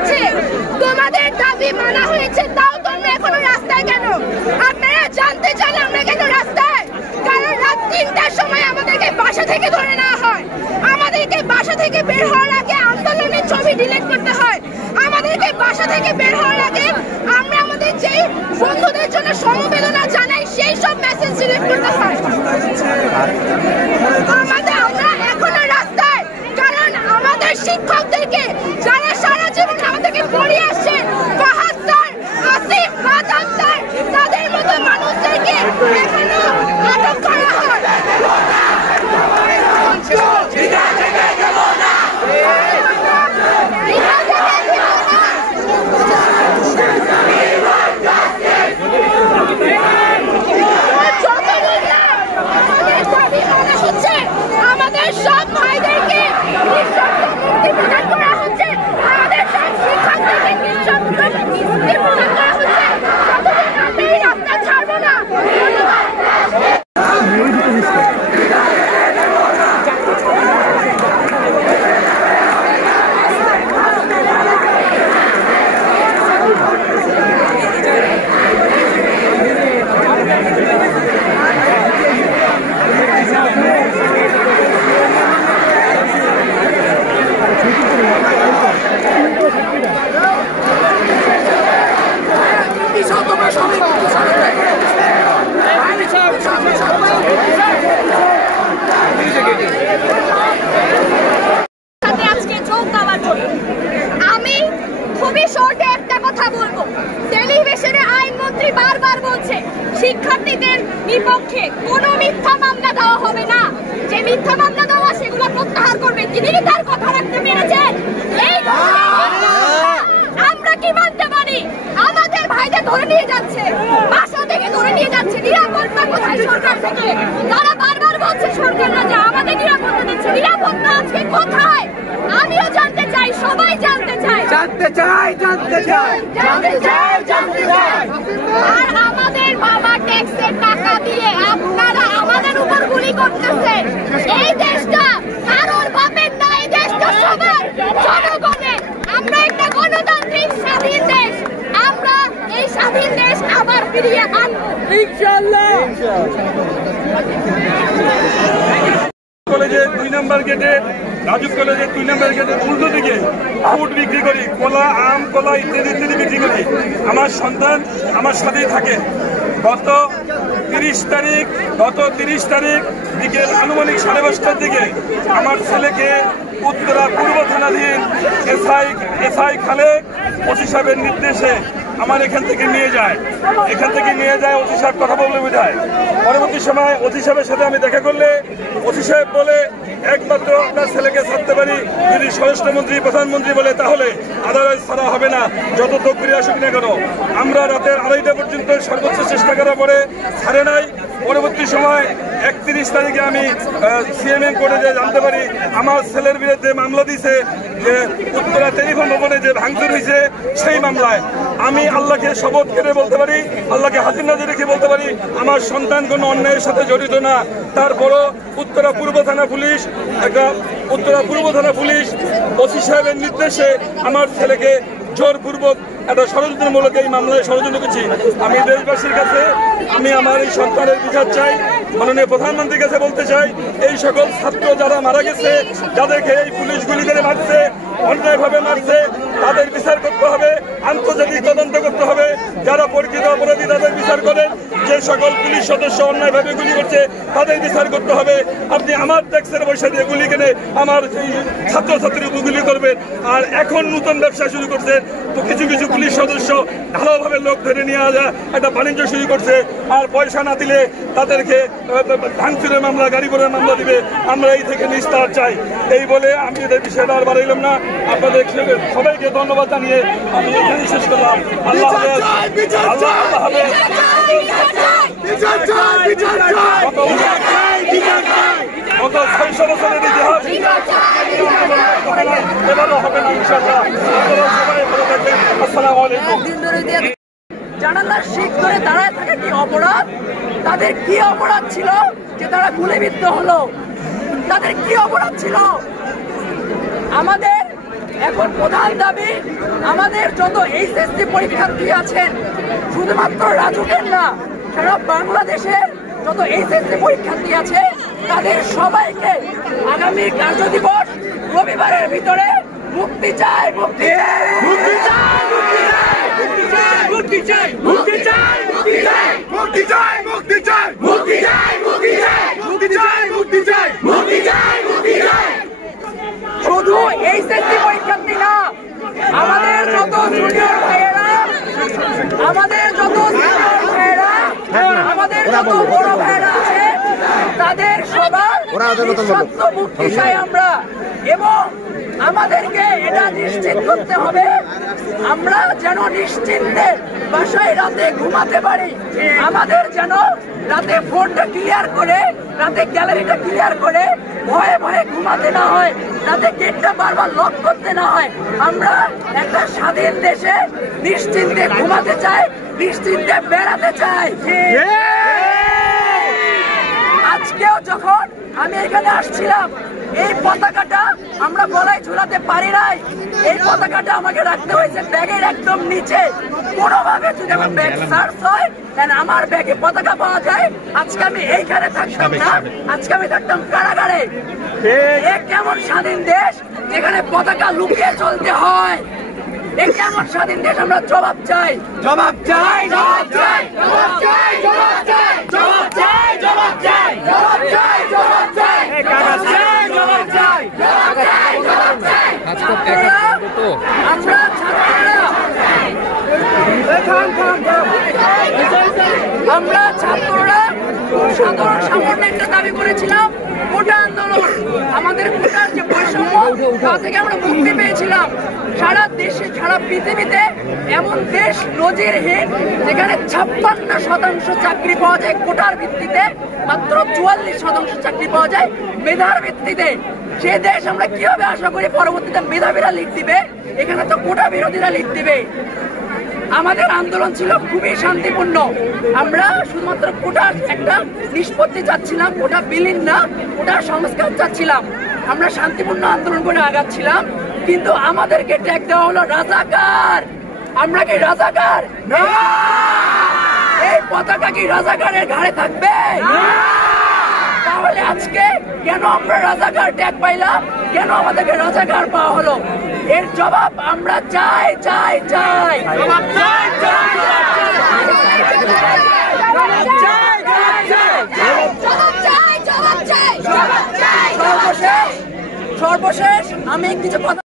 হচ্ছে, তোমাদের দাবি মানা হয়েছে, তাও তোমরা এখনো রাস্তায় কেন? আপনারা জানতে চান আমরা কেন রাস্তায়? কারণ রাত ৩টার সময় আমাদেরকে বাসা থেকে ধরে নেওয়া হয়, আমাদেরকে বাসা থেকে বের হওয়ার আগে আন্দোলনের ছবি ডিলিট করতে হয়, আমাদেরকে বাসা থেকে বের হওয়ার আগে আমরা আমাদের যে বন্ধুদের জন্য সমবেদনা জানাই সেই সব মেসেজ ডিলিট করতে হয়। আমরা এখনো রাস্তায়, কারণ আমাদের শিক্ষকদেরকে যারা সারা জীবন আমাদেরকে পড়িয়ে আসছেন, ফাহাদ স্যার, আসিফ, বাদাম স্যার, তাদের মতো মানুষদেরকে এখনো আটক করা হয়। আমাদের সব ভাইদেরকে মুক্তি প্রদান করা হচ্ছে, আমাদের সব শিক্ষকদেরকে মুক্তি প্রদান করা হচ্ছে। যতদিন আমরা এই রাস্তা ছাড়বো না। আমি খুবই শর্টে একটা কথা বলবো, টেলিভিশনে আইনমন্ত্রী বারবার বলছে শিক্ষার্থীদের বিপক্ষে কোনো মিথ্যা মামলা দেওয়া হবে না, যে মিথ্যা মামলা দেওয়া সেগুলো প্রত্যাহার করবে। তিনি কি তার কথা রাখতে পেরেছেন? এই আমরা কি মানতে পারি? আমাদের ভাইদের ধরে নিয়ে যাচ্ছে, বাসা থেকে ধরে নিয়ে যাচ্ছে, নিরাপত্তা কোথায় সরকার থেকে? তারা বারবার বলছে সরকার না, যে আমাদের নিরাপত্তা দিচ্ছে, নিরাপত্তা আজকে কোথায়? আমিও জানতে চাই, সবাই জানতে চাই, জানতে চাই, জানতে চাই, জানতে চাই, জানতে চাই। আর আমাদের বাবা ট্যাক্সের টাকা দিয়ে আপনারা আমাদের উপর গুলি করতেছেন। এই দেশটা কারোর বাপের না, এই দেশটা সবার, জনগণের। আমরা একটা গণতান্ত্রিক স্বাধীন দেশ, আমরা এই স্বাধীন দেশ আবার ফিরিয়ে আনবো ইনশাআল্লাহ। কলেজে ২ নম্বর গেটে, রাজুক কলেজে ২ নম্বর গেটে উল্টো দিকে ফুড বিক্রি করি, কলা, আম, কলা ইত্যাদি ইত্যাদি বিক্রি করি। আমার সন্তান আমার সাথেই থাকে। গত ৩০ তারিখ বিকেল আনুমানিক ৫:৩০টার দিকে আমার ছেলেকে উত্তরা পূর্ব থানাধীন এসআই খালেক ওসি সাহেবের নির্দেশে আমার এখান থেকে নিয়ে যায়। ওসি সাহেব কথা বললে বোঝায়। পরবর্তী সময় ওসি সাহেবের সাথে আমি দেখা করলে ওসি সাহেব বলে একমাত্র আপনার ছেলেকে ছাড়তে পারি যদি স্বরাষ্ট্রমন্ত্রী, প্রধানমন্ত্রী বলে, তাহলে আদারওয়াইজ ছাড়া হবে না, যত তকবির আসুক না কেন। আমরা রাতের ২:৩০ পর্যন্ত সর্বোচ্চ চেষ্টা করার পরে ছাড়ে নাই। পরবর্তী সময় ৩১ তারিখে আমি সিএমএম কোর্টে যে জানতে পারি আমার ছেলের বিরুদ্ধে মামলা দিয়েছে, যে উত্তরা টেলিফোন ভবনে যে ভাঙচুর হয়েছে সেই মামলায়। আমি আল্লাহকে শপথ করে বলতে পারি, আল্লাহকে হাজির নাজির রেখে বলতে পারি, আমার সন্তান কোনো অন্যায়ের সাথে জড়িত না। তারপরও উত্তরা পূর্ব থানা পুলিশ ওসি সাহেবের নির্দেশে আমার ছেলেকে জোরপূর্বক একটা ষড়যন্ত্রমূলক এই মামলায় ষড়যন্ত্র করছি। আমি দেশবাসীর কাছে আমি আমার এই সন্তানের বিচার চাই, মাননীয় প্রধানমন্ত্রীর কাছে বলতে চাই, এই সকল ছাত্র যারা মারা গেছে, যাদেরকে এই পুলিশ গুলি করে মারছে, অন্যায়ভাবে মারছে, তাদের বিচার করতে হবে, আন্তর্জাতিক তদন্ত করতে হবে। যারা প্রকৃত অপরাধী তাদের বিচার করেন, যে সকল পুলিশ সদস্য অন্যায়ভাবে গুলি করছে তাদের বিচার করতে হবে। আপনি আমার ট্যাক্সের পয়সা দিয়ে গুলি কিনে আমার ছাত্রছাত্রীর উপর গুলি করবেন, আর এখন নতুন ব্যবসা শুরু করছেন। তো কিছু কিছু পুলিশ সদস্য ভালোভাবে লোক ধরে নিয়ে একটা বাণিজ্য শুরু করছে, আর পয়সা না দিলে তাদেরকে ভাঙচুরের মামলা, গাড়ি পোড়ার মামলা দিবে। আমরা এই থেকে নিস্তার চাই। এই বলে আমি এদের বিষয়টা আর বাড়াইলাম না। আপনাদের সবাইকে ধন্যবাদ জানিয়ে আমি এখানে শেষ করলাম। আল্লাহ হাফেজ। আল্লাহ হাফেজ। গত ৬০০ বছরের ইতিহাস এবারও হবে না ইনশাআল্লাহ। সবাই ভালো থাকবেন। আসসালামু আলাইকুম। জানালার শিখ ধরে দাঁড়ায় থাকে কি অপরাধ? তাদের কি অপরাধ ছিল যে তারা গুলিবিদ্ধ হলো? তাদের কি অপরাধ ছিল? আমাদের এখন প্রধান দাবি আমাদের যত এইচএসসি পরীক্ষার্থী আছেন, শুধুমাত্র রাজুকের না, সারা বাংলাদেশের যত এইচএসসি পরীক্ষার্থী আছে তাদের সবাইকে আগামী কার্য দিবস রবিবারের ভিতরে মুক্তি চাই, মুক্তি চাই, মুক্তি চাই, মুক্তি চাই, মুক্তি চাই, মুক্তি চাই, মুক্তি চাই, মুক্তি চাই, মুক্তি চাই, মুক্তি চাই, মুক্তি চাই, মুক্তি চাই, মুক্তি চাই, মুক্তি চাই, মুক্তি চাই। শুধু এইচএসসি পরীক্ষার্থী না, আমাদের যত জুনিয়র ভাইয়েরা, আমাদের যত সিনিয়র ভাইয়েরা, আমাদের যত বড় ভাইয়েরা আছে, তাদের সবার নিঃশর্ত মুক্তি চাই আমরা। এবং আমাদেরকে এটা নিশ্চিত করতে হবে আমরা যেন নিশ্চিন্তে বাসায় রাতে ঘুমাতে পারি। আমাদের যেন রাতে ফোনটা ক্লিয়ার করে, রাতে গ্যালারিটা ক্লিয়ার করে ভয়ে ভয়ে ঘুমাতে না হয়, রাতে গেটটা বারবার লক করতে না হয়। আমরা একটা স্বাধীন দেশে নিশ্চিন্তে ঘুমাতে চাই, নিশ্চিন্তে বেড়াতে চাই। আজকেও যখন আমি এখানে আসছিলাম, এই পতাকাটা আমরা গলায় ঝুলাতে পারি নাই। এই পতাকাটা আমাকে রাখতে হয়েছে ব্যাগের একদম নিচে। কোনোভাবে যদি আমার ব্যাগ সার্চ হয়, তাহলে আমার ব্যাগে পতাকা পাওয়া যায়, আজকে আমি এইখানে থাকতাম না, আজকে আমি থাকতাম কারাগারে। এ কেমন স্বাধীন দেশ যেখানে পতাকা লুকিয়ে চলতে হয়? এ কেমন স্বাধীন দেশ? আমরা জবাব চাই, জবাব চাই, জবাব চাই, জবাব চাই, জবাব চাই, জবাব চাই, জবাব চাই, জবাব চাই, জবাব চাই, জবাব চাই, জবাব চাই, জবাব চাই, জবাব চাই। আমরা আমরা ছাত্ররা সাধারণ সামান্য একটা দাবি করেছিলাম, কোটা আন্দোলন। আমাদের কোটার যে বৈষম্য, তা থেকে আমরা মুক্তি পেয়েছিলাম। সারা দেশে, সারা পৃথিবীতে এমন দেশ নজিরহীন যেখানে 56% চাকরি পাওয়া যায় কোটার ভিত্তিতে, মাত্র 44% চাকরি পাওয়া যায় মেধার ভিত্তিতে। সে দেশ আমরা কিভাবে আশা করি পরবর্তীতে মেধাবীরা লিড দিবে? এখানে তো কোটা বিরোধীরা লিড দিবে। আমাদের আন্দোলন ছিল খুবই শান্তিপূর্ণ। আমরা শুধুমাত্র কোটার একটা নিষ্পত্তি চাচ্ছিলাম, কোটা বিলীন না, কোটার সংস্কার চাচ্ছিলাম। আমরা শান্তিপূর্ণ আন্দোলন করে আগাচ্ছিলাম, কিন্তু আমাদেরকে ট্যাগ দেওয়া হলো রাজাকার। আমরা কি রাজাকার? এই পতাকা কি রাজাকারের ঘাড়ে থাকবে? তাহলে আজকে কেন আমরা রাজাকার ট্যাগ পাইলাম? কেন আমাদেরকে রাজাকার পাওয়া হলো? এর জবাব আমরা চাই, চাই, চাই, জবাব চাই, চাই, সর্বশেষ আমি কিছু কথা।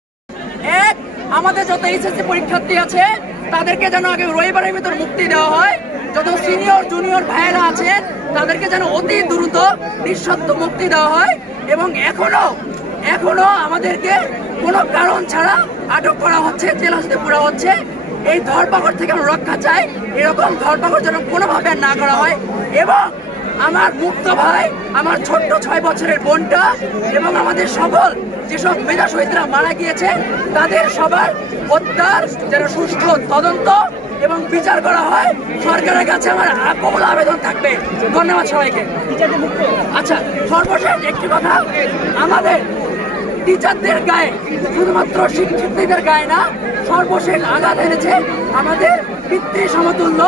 এক, আমাদের যত এইচএসসি পরীক্ষার্থী আছে তাদেরকে যেন আগে রবিবারের ভিতর মুক্তি দেওয়া হয়। যত সিনিয়র জুনিয়র ভাইয়েরা আছেন তাদেরকে যেন অতি দ্রুত নিঃশর্ত মুক্তি দেওয়া হয়। এবং এখনো আমাদেরকে কোনো কারণ ছাড়া আটক করা হচ্ছে, জেল হাজতে পোড়া হচ্ছে। এই ধরপাকড় থেকে আমরা রক্ষা চাই। এরকম ধরপাকড় যেন কোনোভাবে না করা হয়। এবং আমার মুক্ত ভাই, আমার ছোট্ট 6 বছরের বোনটা এবং আমাদের সকল যেসব মেধা শহীদরা মারা গিয়েছে তাদের সবার হত্যার যেন সুষ্ঠু তদন্ত এবং বিচার করা হয়। সরকারের কাছে আমার আকুল আবেদন থাকবে। ধন্যবাদ সবাইকে। আচ্ছা, সর্বশেষ একটি কথা, আমাদের টিচারদের গায়ে, শুধুমাত্র শিক্ষার্থীদের গায়ে না, সর্বশেষ আঘাত এনেছে আমাদের পিতৃ সমতুল্য,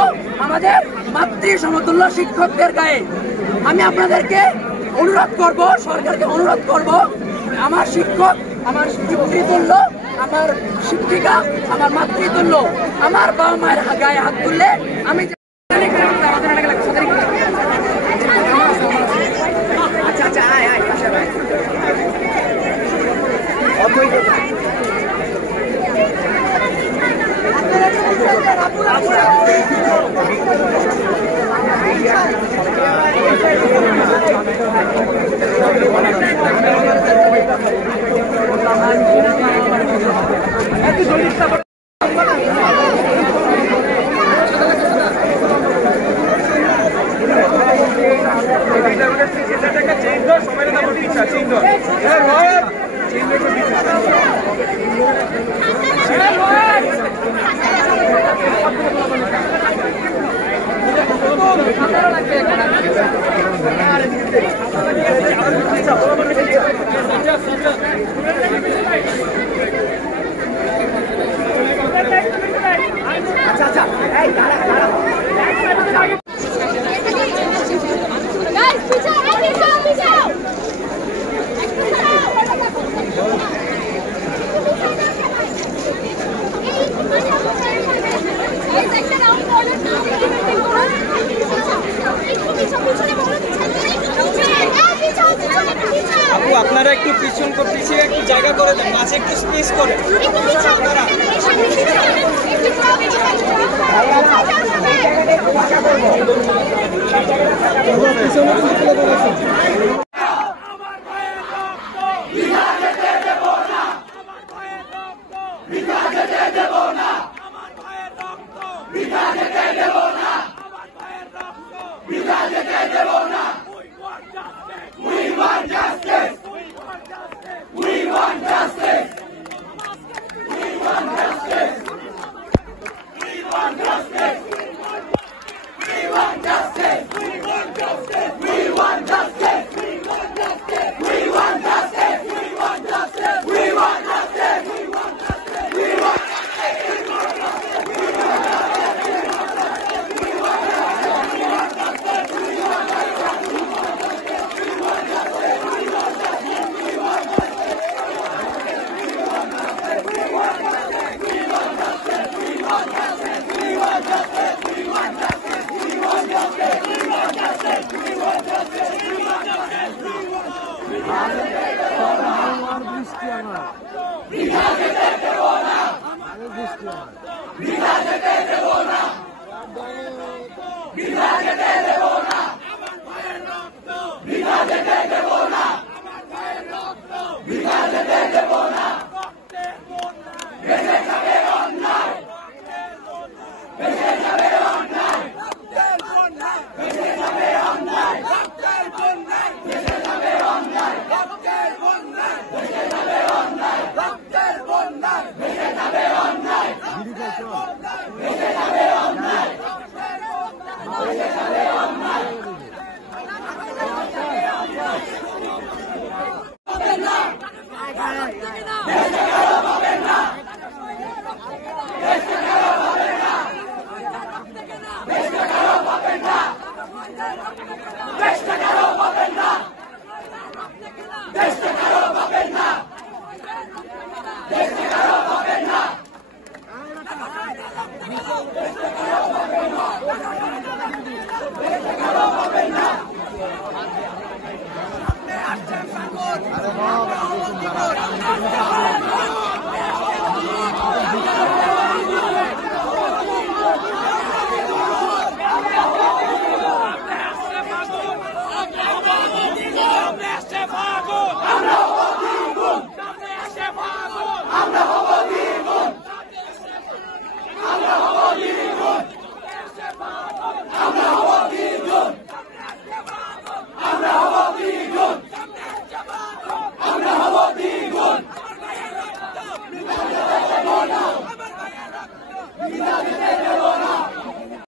আমাদের মাতৃ সমতুল্য শিক্ষকদের গায়ে। আমি আপনাদেরকে অনুরোধ করব, সরকারকে অনুরোধ করব, আমার শিক্ষক, আমার পিতৃতুল্য, আমার শিক্ষিকা, আমার মাতৃতুল্য, আমার বাবা মায়ের গায়ে হাত তুললে আমি আছে একটু স্পেস করে বিনা যেতে দেব না